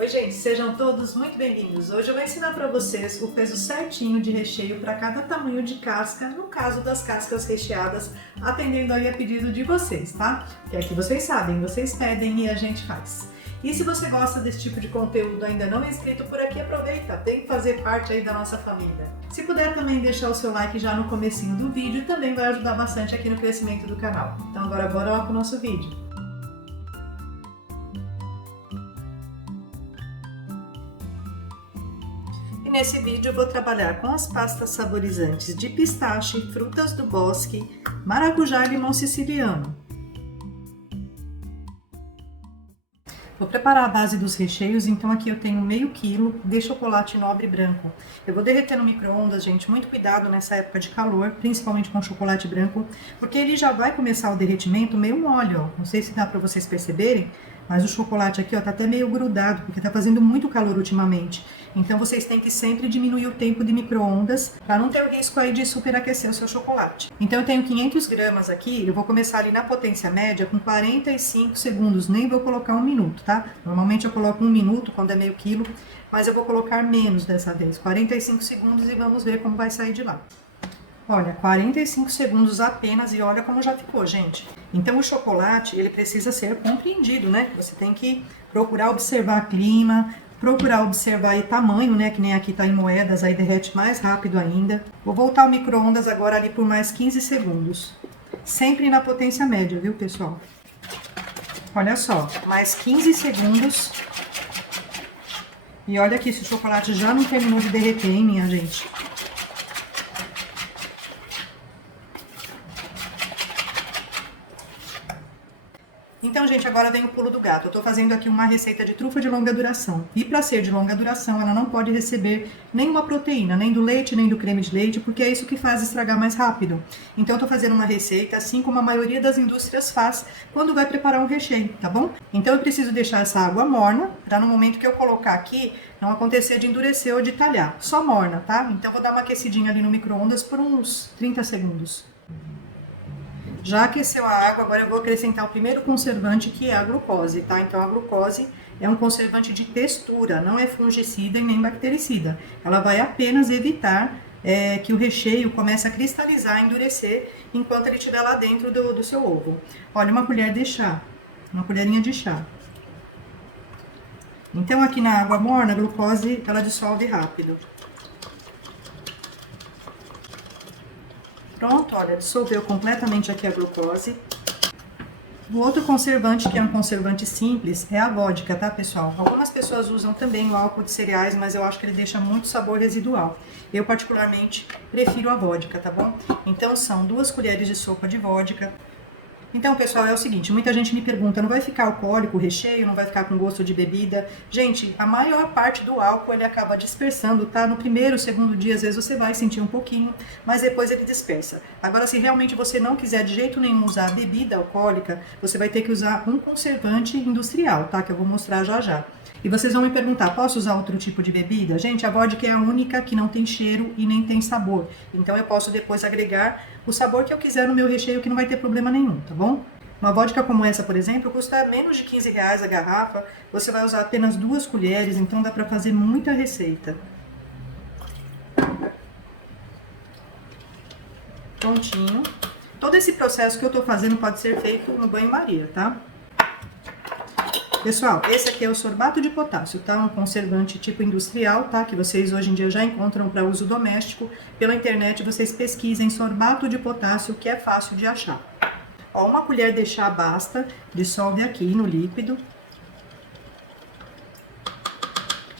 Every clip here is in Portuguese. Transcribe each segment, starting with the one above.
Oi gente, sejam todos muito bem-vindos. Hoje eu vou ensinar para vocês o peso certinho de recheio para cada tamanho de casca, no caso das cascas recheadas, atendendo aí a pedido de vocês, tá? Que aqui vocês sabem, vocês pedem e a gente faz. E se você gosta desse tipo de conteúdo, ainda não é inscrito por aqui, aproveita, vem fazer parte aí da nossa família. Se puder também deixar o seu like já no comecinho do vídeo, também vai ajudar bastante aqui no crescimento do canal. Então agora bora lá pro nosso vídeo. E nesse vídeo eu vou trabalhar com as pastas saborizantes de pistache, frutas do bosque, maracujá e limão siciliano. Vou preparar a base dos recheios, então aqui eu tenho meio quilo de chocolate nobre branco. Eu vou derreter no micro-ondas, gente, muito cuidado nessa época de calor, principalmente com chocolate branco, porque ele já vai começar o derretimento meio mole, ó. Não sei se dá pra vocês perceberem, mas o chocolate aqui, ó, tá até meio grudado, porque tá fazendo muito calor ultimamente. Então vocês têm que sempre diminuir o tempo de micro-ondas, para não ter o risco aí de superaquecer o seu chocolate. Então eu tenho 500 gramas aqui, eu vou começar ali na potência média com 45 segundos, nem vou colocar 1 minuto, tá? Normalmente eu coloco 1 minuto quando é meio quilo, mas eu vou colocar menos dessa vez, 45 segundos e vamos ver como vai sair de lá. Olha, 45 segundos apenas e olha como já ficou, gente. Então o chocolate, ele precisa ser compreendido, né? Você tem que procurar observar clima, procurar observar aí tamanho, né? Que nem aqui tá em moedas, aí derrete mais rápido ainda. Vou voltar ao micro-ondas agora ali por mais 15 segundos. Sempre na potência média, viu, pessoal? Olha só, mais 15 segundos. E olha aqui se o chocolate já não terminou de derreter, hein, minha gente? Então, gente, agora vem o pulo do gato. Eu tô fazendo aqui uma receita de trufa de longa duração. E para ser de longa duração, ela não pode receber nenhuma proteína, nem do leite, nem do creme de leite, porque é isso que faz estragar mais rápido. Então, eu tô fazendo uma receita assim como a maioria das indústrias faz quando vai preparar um recheio, tá bom? Então, eu preciso deixar essa água morna, para no momento que eu colocar aqui, não acontecer de endurecer ou de talhar. Só morna, tá? Então, eu vou dar uma aquecidinha ali no micro-ondas por uns 30 segundos. Já aqueceu a água, agora eu vou acrescentar o primeiro conservante, que é a glucose, tá? Então a glucose é um conservante de textura, não é fungicida e nem bactericida. Ela vai apenas evitar que o recheio comece a cristalizar, endurecer, enquanto ele estiver lá dentro do seu ovo. Olha, uma colher de chá, uma colherinha de chá. Então aqui na água morna, a glucose, ela dissolve rápido. Pronto, olha, dissolveu completamente aqui a glucose. O outro conservante, que é um conservante simples, é a vodka, tá, pessoal? Algumas pessoas usam também o álcool de cereais, mas eu acho que ele deixa muito sabor residual. Eu, particularmente, prefiro a vodka, tá bom? Então, são 2 colheres de sopa de vodka. Então, pessoal, é o seguinte, muita gente me pergunta, não vai ficar alcoólico o recheio, não vai ficar com gosto de bebida? Gente, a maior parte do álcool ele acaba dispersando, tá? No primeiro, segundo dia, às vezes você vai sentir um pouquinho, mas depois ele dispersa. Agora, se realmente você não quiser de jeito nenhum usar bebida alcoólica, você vai ter que usar um conservante industrial, tá? Que eu vou mostrar já já. E vocês vão me perguntar, posso usar outro tipo de bebida? Gente, a vodka é a única que não tem cheiro e nem tem sabor. Então eu posso depois agregar o sabor que eu quiser no meu recheio, que não vai ter problema nenhum, tá bom? Uma vodka como essa, por exemplo, custa menos de 15 reais a garrafa. Você vai usar apenas 2 colheres, então dá pra fazer muita receita. Prontinho. Todo esse processo que eu tô fazendo pode ser feito no banho-maria, tá? Pessoal, esse aqui é o sorbato de potássio, tá? Um conservante tipo industrial, tá? Que vocês hoje em dia já encontram para uso doméstico. Pela internet vocês pesquisem sorbato de potássio, que é fácil de achar. Ó, uma colher de chá basta, dissolve aqui no líquido.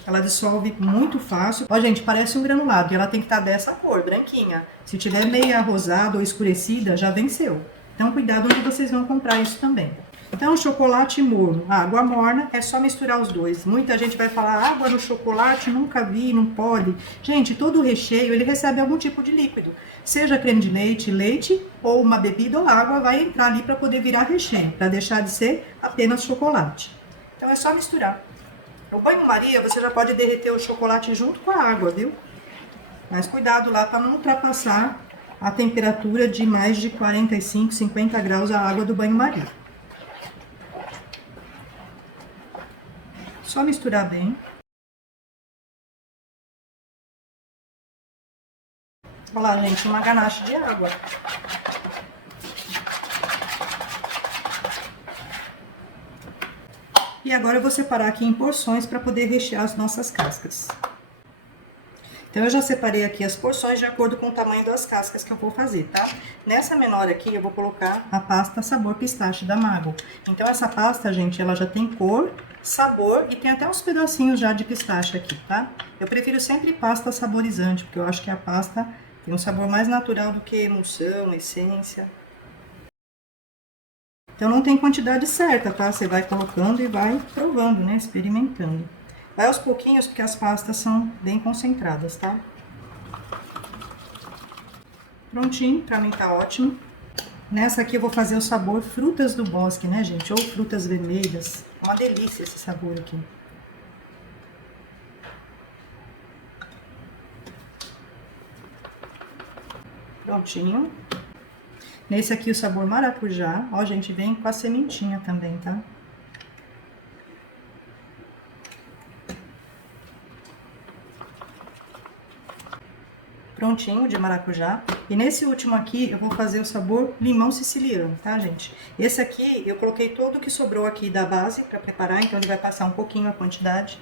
Ela dissolve muito fácil. Ó, gente, parece um granulado e ela tem que estar dessa cor, branquinha. Se tiver meia rosada ou escurecida, já venceu. Então, cuidado onde vocês vão comprar isso também. Então, chocolate morno, água morna, é só misturar os dois. Muita gente vai falar, água no chocolate, nunca vi, não pode. Gente, todo o recheio, ele recebe algum tipo de líquido. Seja creme de leite, leite ou uma bebida ou água, vai entrar ali para poder virar recheio, para deixar de ser apenas chocolate. Então, é só misturar. No banho-maria, você já pode derreter o chocolate junto com a água, viu? Mas cuidado lá para não ultrapassar a temperatura de mais de 45, 50 graus a água do banho-maria. Só misturar bem. Olha lá, gente, uma ganache de água. E agora eu vou separar aqui em porções para poder rechear as nossas cascas. Então, eu já separei aqui as porções de acordo com o tamanho das cascas que eu vou fazer, tá? Nessa menor aqui, eu vou colocar a pasta sabor pistache da Mago. Então, essa pasta, gente, ela já tem cor, sabor e tem até uns pedacinhos já de pistache aqui, tá? Eu prefiro sempre pasta saborizante, porque eu acho que a pasta tem um sabor mais natural do que emulsão, essência. Então, não tem quantidade certa, tá? Você vai colocando e vai provando, né? Experimentando. Vai aos pouquinhos, porque as pastas são bem concentradas, tá? Prontinho, pra mim tá ótimo. Nessa aqui eu vou fazer o sabor frutas do bosque, né, gente? Ou frutas vermelhas. Uma delícia esse sabor aqui. Prontinho. Nesse aqui o sabor maracujá. Ó, gente, vem com a sementinha também, tá? Prontinho, de maracujá. E nesse último aqui, eu vou fazer o sabor limão siciliano, tá, gente? Esse aqui, eu coloquei todo o que sobrou aqui da base pra preparar, então ele vai passar um pouquinho a quantidade.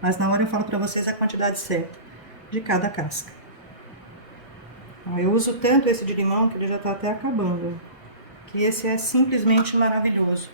Mas na hora eu falo pra vocês a quantidade certa de cada casca. Eu uso tanto esse de limão que ele já tá até acabando. Que esse é simplesmente maravilhoso.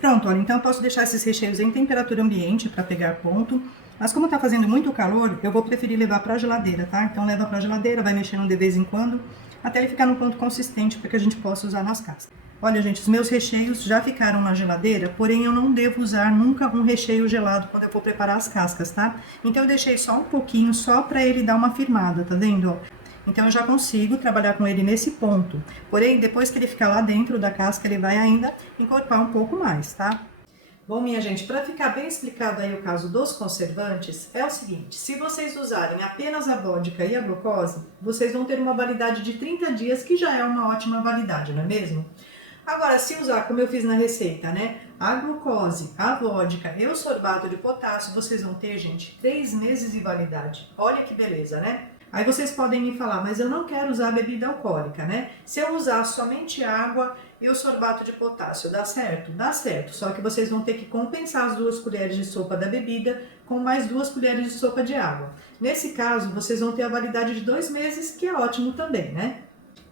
Pronto, olha, então eu posso deixar esses recheios em temperatura ambiente para pegar ponto. Mas como tá fazendo muito calor, eu vou preferir levar pra geladeira, tá? Então leva pra geladeira, vai mexendo de vez em quando, até ele ficar num ponto consistente para que a gente possa usar nas cascas. Olha, gente, os meus recheios já ficaram na geladeira, porém eu não devo usar nunca um recheio gelado quando eu for preparar as cascas, tá? Então eu deixei só um pouquinho, só pra ele dar uma firmada, tá vendo? Então eu já consigo trabalhar com ele nesse ponto. Porém, depois que ele ficar lá dentro da casca, ele vai ainda encorpar um pouco mais, tá? Bom, minha gente, para ficar bem explicado aí o caso dos conservantes, é o seguinte: se vocês usarem apenas a vodka e a glucose, vocês vão ter uma validade de 30 dias, que já é uma ótima validade, não é mesmo? Agora, se usar, como eu fiz na receita, né, a glucose, a vodka e o sorbato de potássio, vocês vão ter, gente, 3 meses de validade. Olha que beleza, né? Aí vocês podem me falar, mas eu não quero usar bebida alcoólica, né? Se eu usar somente água e o sorbato de potássio, dá certo? Dá certo, só que vocês vão ter que compensar as 2 colheres de sopa da bebida com mais 2 colheres de sopa de água. Nesse caso, vocês vão ter a validade de 2 meses, que é ótimo também, né?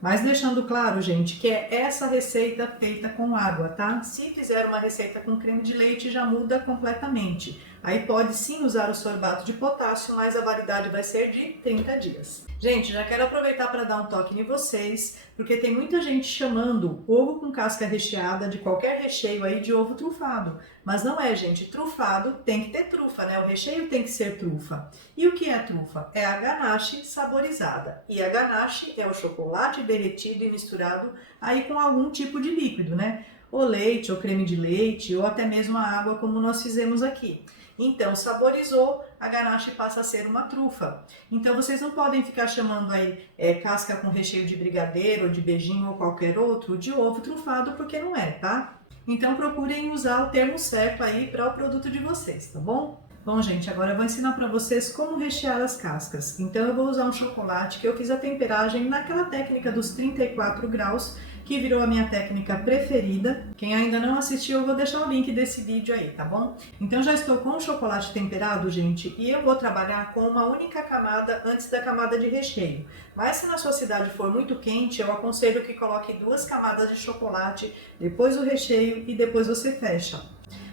Mas deixando claro, gente, que é essa receita feita com água, tá? Se fizer uma receita com creme de leite, já muda completamente. Aí pode sim usar o sorbato de potássio, mas a validade vai ser de 30 dias. Gente, já quero aproveitar para dar um toque em vocês, porque tem muita gente chamando ovo com casca recheada de qualquer recheio aí de ovo trufado. Mas não é, gente. Trufado tem que ter trufa, né? O recheio tem que ser trufa. E o que é trufa? É a ganache saborizada. E a ganache é o chocolate derretido e misturado aí com algum tipo de líquido, né? Ou leite, ou creme de leite, ou até mesmo a água, como nós fizemos aqui. Então, saborizou, a ganache passa a ser uma trufa. Então, vocês não podem ficar chamando aí casca com recheio de brigadeiro, de beijinho ou qualquer outro de ovo trufado, porque não é, tá? Então, procurem usar o termo certo aí para o produto de vocês, tá bom? Bom, gente, agora eu vou ensinar para vocês como rechear as cascas. Então, eu vou usar um chocolate que eu fiz a temperagem naquela técnica dos 34 graus, que virou a minha técnica preferida. Quem ainda não assistiu, eu vou deixar o link desse vídeo aí, tá bom? Então já estou com o chocolate temperado, gente, e eu vou trabalhar com uma única camada antes da camada de recheio. Mas se na sua cidade for muito quente, eu aconselho que coloque 2 camadas de chocolate, depois o recheio e depois você fecha.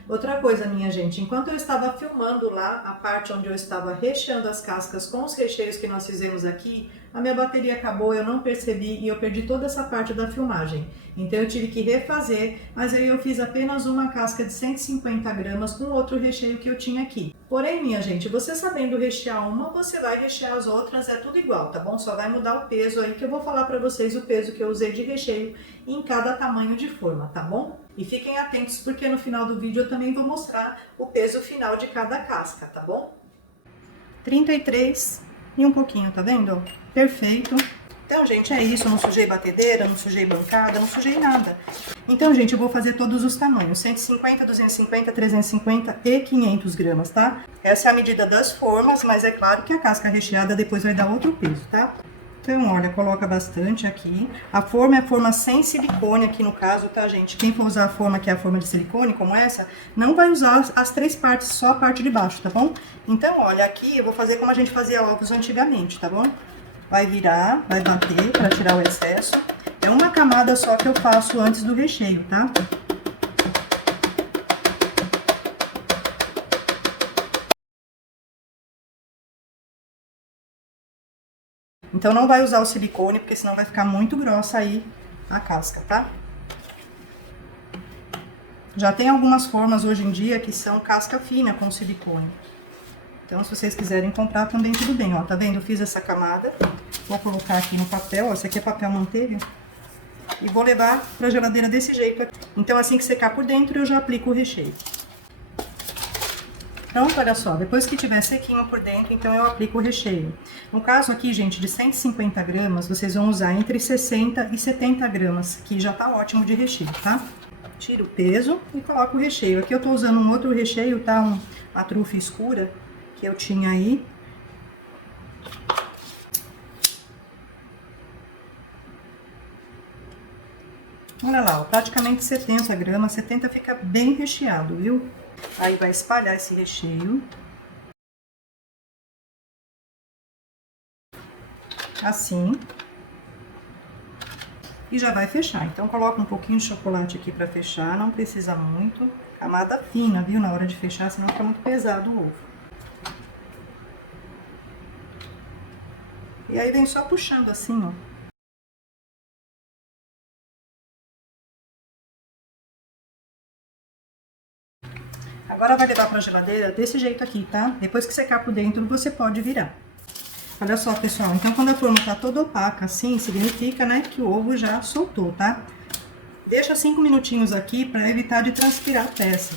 Outra coisa, minha gente, enquanto eu estava filmando lá a parte onde eu estava recheando as cascas com os recheios que nós fizemos aqui, a minha bateria acabou, eu não percebi e eu perdi toda essa parte da filmagem. Então eu tive que refazer, mas aí eu fiz apenas uma casca de 150 gramas com outro recheio que eu tinha aqui. Porém, minha gente, você sabendo rechear uma, você vai rechear as outras, é tudo igual, tá bom? Só vai mudar o peso aí, que eu vou falar pra vocês o peso que eu usei de recheio em cada tamanho de forma, tá bom? E fiquem atentos, porque no final do vídeo eu também vou mostrar o peso final de cada casca, tá bom? 33 e um pouquinho, tá vendo? Perfeito. Então, gente, é isso. Eu não sujei batedeira, não sujei bancada, não sujei nada. Então, gente, eu vou fazer todos os tamanhos, 150, 250, 350 e 500 gramas, tá? Essa é a medida das formas, mas é claro que a casca recheada depois vai dar outro peso, tá? Então, olha, coloca bastante aqui. A forma é forma sem silicone aqui no caso, tá, gente? Quem for usar a forma que é a forma de silicone, como essa, não vai usar as três partes, só a parte de baixo, tá bom? Então, olha, aqui eu vou fazer como a gente fazia ovos antigamente, tá bom? Vai virar, vai bater pra tirar o excesso. É uma camada só que eu faço antes do recheio, tá? Então não vai usar o silicone, porque senão vai ficar muito grossa aí a casca, tá? Já tem algumas formas hoje em dia que são casca fina com silicone. Então, se vocês quiserem comprar também tudo bem, ó. Tá vendo? Eu fiz essa camada. Vou colocar aqui no papel, ó. Esse aqui é papel manteiga. E vou levar pra geladeira desse jeito aqui. Então, assim que secar por dentro, eu já aplico o recheio. Pronto, olha só, depois que tiver sequinho por dentro, então eu aplico o recheio. No caso aqui, gente, de 150 gramas, vocês vão usar entre 60 e 70 gramas, que já tá ótimo de recheio, tá? Tiro o peso e coloco o recheio. Aqui eu tô usando um outro recheio, tá? Uma trufa escura que eu tinha aí. Olha lá, ó, praticamente 70 gramas, 70 fica bem recheado, viu? Aí vai espalhar esse recheio. Assim. E já vai fechar. Então, coloca um pouquinho de chocolate aqui pra fechar, não precisa muito. Camada fina, viu? Na hora de fechar, senão fica muito pesado o ovo. E aí vem só puxando assim, ó. Agora vai levar pra geladeira desse jeito aqui, tá? Depois que secar por dentro, você pode virar. Olha só, pessoal, então quando a forma tá toda opaca assim, significa, né, que o ovo já soltou, tá? Deixa 5 minutinhos aqui pra evitar de transpirar a peça.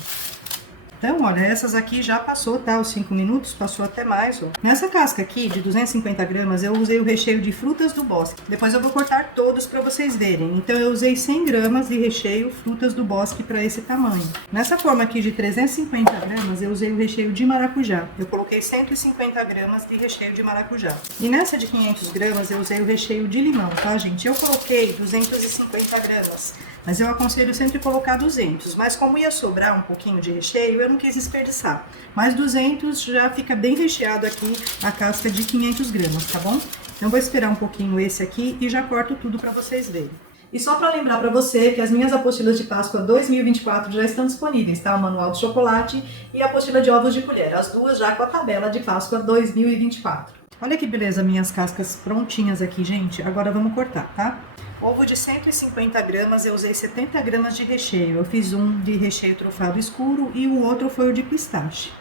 Então, olha, essas aqui já passou, tá? Os 5 minutos, passou até mais, ó. Nessa casca aqui, de 250 gramas, eu usei o recheio de frutas do bosque. Depois eu vou cortar todos pra vocês verem. Então, eu usei 100 gramas de recheio frutas do bosque pra esse tamanho. Nessa forma aqui de 350 gramas, eu usei o recheio de maracujá. Eu coloquei 150 gramas de recheio de maracujá. E nessa de 500 gramas, eu usei o recheio de limão, tá, gente? Eu coloquei 250 gramas. Mas eu aconselho sempre colocar 200, mas como ia sobrar um pouquinho de recheio, eu não quis desperdiçar. Mas 200 já fica bem recheado aqui a casca de 500 gramas, tá bom? Então vou esperar um pouquinho esse aqui e já corto tudo para vocês verem. E só para lembrar para você que as minhas apostilas de Páscoa 2024 já estão disponíveis, tá? O manual de chocolate e a apostila de ovos de colher, as duas já com a tabela de Páscoa 2024. Olha que beleza, minhas cascas prontinhas aqui, gente. Agora vamos cortar, tá? Ovo de 150 gramas, eu usei 70 gramas de recheio. Eu fiz um de recheio trufado escuro e o outro foi o de pistache.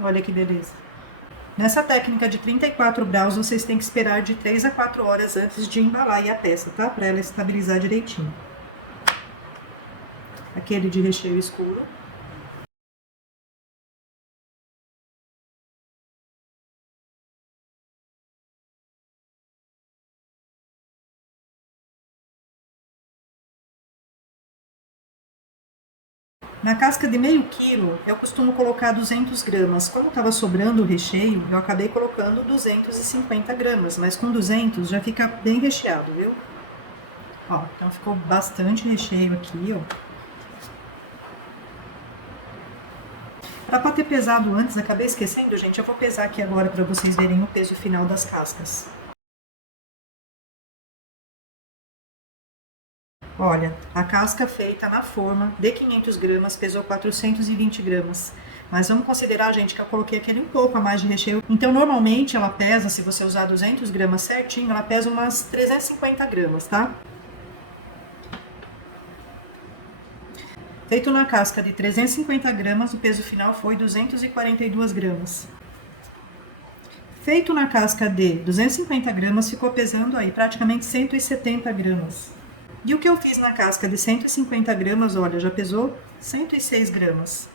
Olha que beleza. Nessa técnica de 34 graus, vocês têm que esperar de 3 a 4 horas antes de embalar aí a peça, tá? Pra ela estabilizar direitinho. Aquele de recheio escuro. Na casca de meio quilo, eu costumo colocar 200 gramas. Como estava sobrando o recheio, eu acabei colocando 250 gramas, mas com 200 já fica bem recheado, viu? Ó, então ficou bastante recheio aqui, ó. Pra bater pesado antes, acabei esquecendo, gente, eu vou pesar aqui agora para vocês verem o peso final das cascas. Olha, a casca feita na forma de 500 gramas pesou 420 gramas. Mas vamos considerar, gente, que eu coloquei aquele um pouco a mais de recheio. Então, normalmente ela pesa, se você usar 200 gramas certinho, ela pesa umas 350 gramas, tá? Feito na casca de 350 gramas, o peso final foi 242 gramas. Feito na casca de 250 gramas, ficou pesando aí praticamente 170 gramas. E o que eu fiz na casca de 150 gramas, olha, já pesou 106 gramas.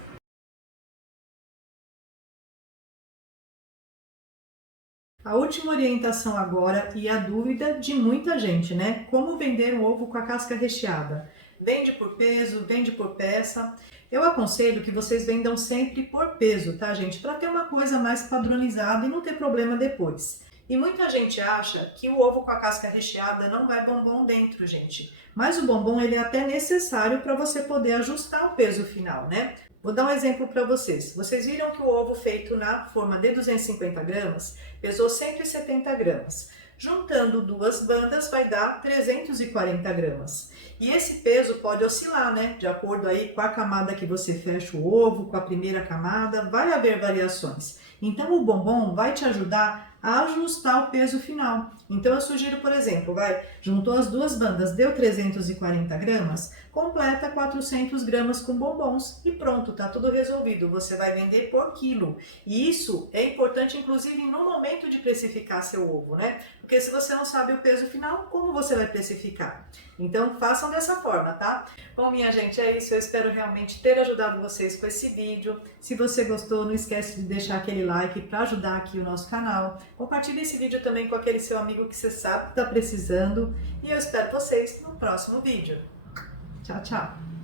A última orientação agora e a dúvida de muita gente, né? Como vender um ovo com a casca recheada? Vende por peso, vende por peça? Eu aconselho que vocês vendam sempre por peso, tá, gente? Para ter uma coisa mais padronizada e não ter problema depois. E muita gente acha que o ovo com a casca recheada não vai bombom dentro, gente. Mas o bombom ele é até necessário para você poder ajustar o peso final, né? Vou dar um exemplo para vocês. Vocês viram que o ovo feito na forma de 250 gramas pesou 170 gramas. Juntando duas bandas vai dar 340 gramas. E esse peso pode oscilar, né? De acordo aí com a camada que você fecha o ovo, com a primeira camada, vai haver variações. Então o bombom vai te ajudar a ajustar o peso final. Então eu sugiro, por exemplo, juntou as duas bandas, deu 340 gramas, completa 400 gramas com bombons e pronto, tá tudo resolvido. Você vai vender por quilo. E isso é importante, inclusive, no momento de precificar seu ovo, né? Porque se você não sabe o peso final, como você vai precificar? Então façam dessa forma, tá? Bom, minha gente, é isso. Eu espero realmente ter ajudado vocês com esse vídeo. Se você gostou, não esquece de deixar aquele like para ajudar aqui o nosso canal. Compartilhe esse vídeo também com aquele seu amigo que você sabe que está precisando. E eu espero vocês no próximo vídeo. Tchau, tchau!